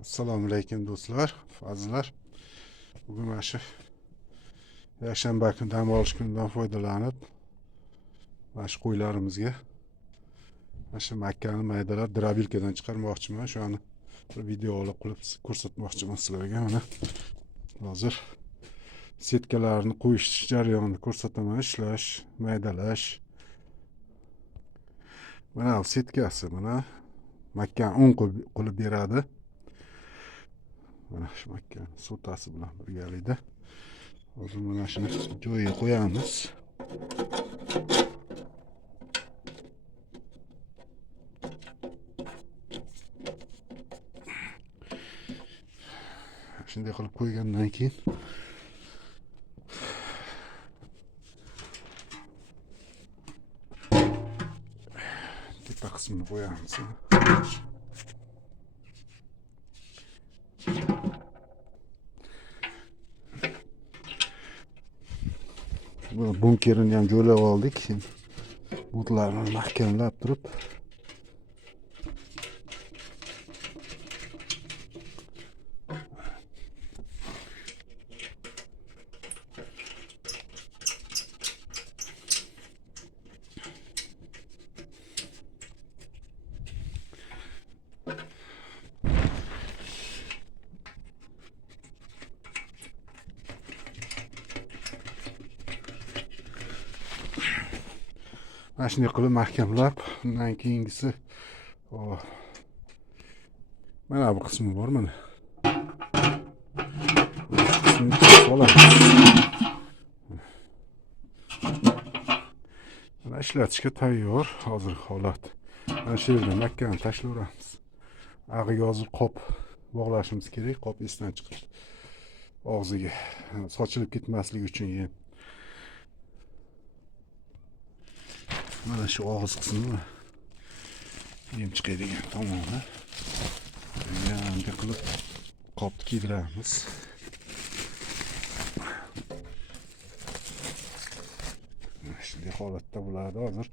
Assalomu alaykum do'stlar, fazlar. Bugun mana shu yakshanba kuni dam olish kunidan foydalanib, mana shu qo'ylarimizga mana shu makkani maydalab drobilkadan chiqarmoqchiman. Shuni bir video olib qilib ko'rsatmoqchiman sizlarga. Mana hozir setkalarni qo'yish jarayonini ko'rsataman, ishlash, maydalash. Mana bu setkasi, mana makkani 10 qilib beradi. Mana shu makkani sotasi bilan birgalikda. Hozir mana shuni joyiga qo'yamiz. Shunday qilib qo'ygandan keyin tepa qismini qo'yamiz. Bunkerini ham joylab oldik. Butlarni mahkamlab turib mana shunday qilib mahkamlab, undan keyingisi mana bu qismi bor, mana. Mana ishlatishga tayyor hozir holat. Mana shu yerda makkani tashlayveramiz. Ag'iga hozir qop bog'lashimiz kerak, qop esdan chiqib og'ziga sochilib ketmasligi uchun ham. Mana shu og'iz qismini yem chiqadigan tomoni bunday qilib qopni kiydiramiz. Shunday holatda bo'ladi. Hozir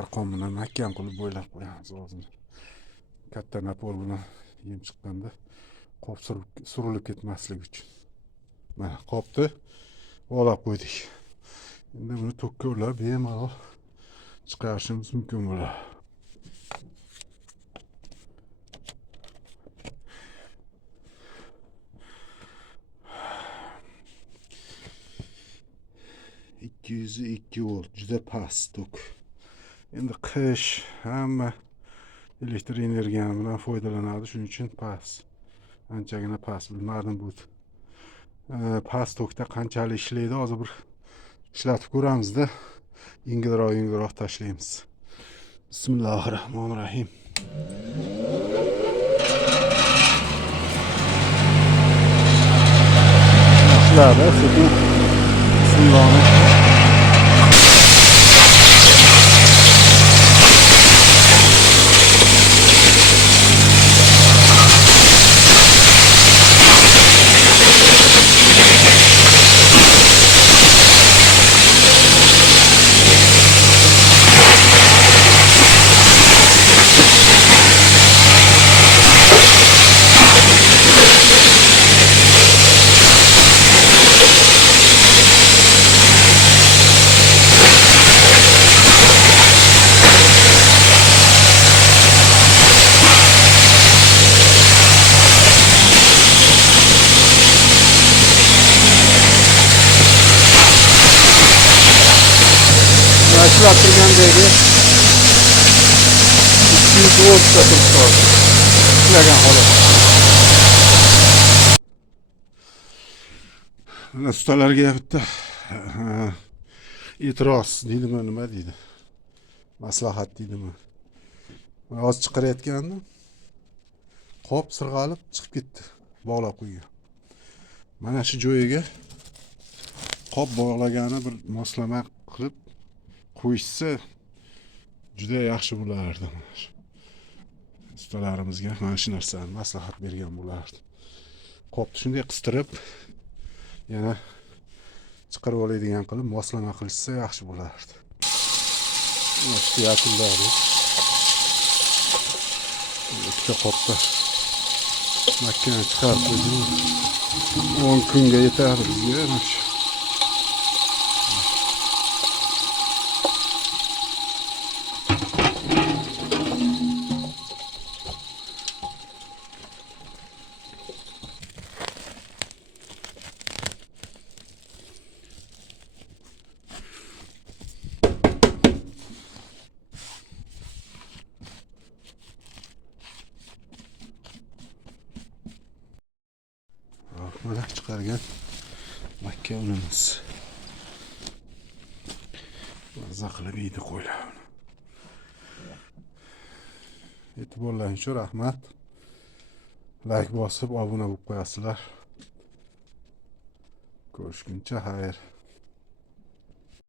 arqon bilan mahkam qilib bo'ylab qo'yamiz. Hozir katta napor bilan yem chiqqanda qop surilib ketmasligi uchun. Mana qopni bog'lab qo'ydik. Endi buni tokkalar bemalol chiqarishimiz mumkin bo'ladi. $202 volt, juda past tok. Endi qish hamma elektr energiyasi bilan foydalanadi, shuning uchun past. Anchagina past, bilmadim bu past tokda qanchalik ishlaydi. Hozir bir ishlatib ko'ramizda. Yengilroq tashlaymiz. Bismillahirrohmanirrohim. Ishladi, sekin bismillah. Ishlab turgandagi 200 voltda turibdi. Ishlagan holat. Mana ustalarga bitta e'tiroz deydimi, nima deydi? Maslahat deydimi? Hozir chiqarayotgandim. Qop sirg'alib chiqib ketdi. Bog'lab qo'ygan. Mana shu joyiga qop bog'lagani bir moslama qilib qo'yishsa juda yaxshi bo'lardi. Ustalarimizga mana shu narsani maslahat bergan bo'lardi. Qopni shunday qistirib yana chiqarib oladigan qilib moslama qilishsa yaxshi bo'lardi. Mana yakunladi. Ikkita qopda Makkani chiqarib qo'ydim. 10 kunga yetadi bizga mana shu. Mana chiqargan makka unimiz. Maza qilib yeydi qo'ylar. E'tiborlaringiz uchun rahmat. Like bosib obuna bo'lib qo'yasizlar. Ko'rishguncha xayr.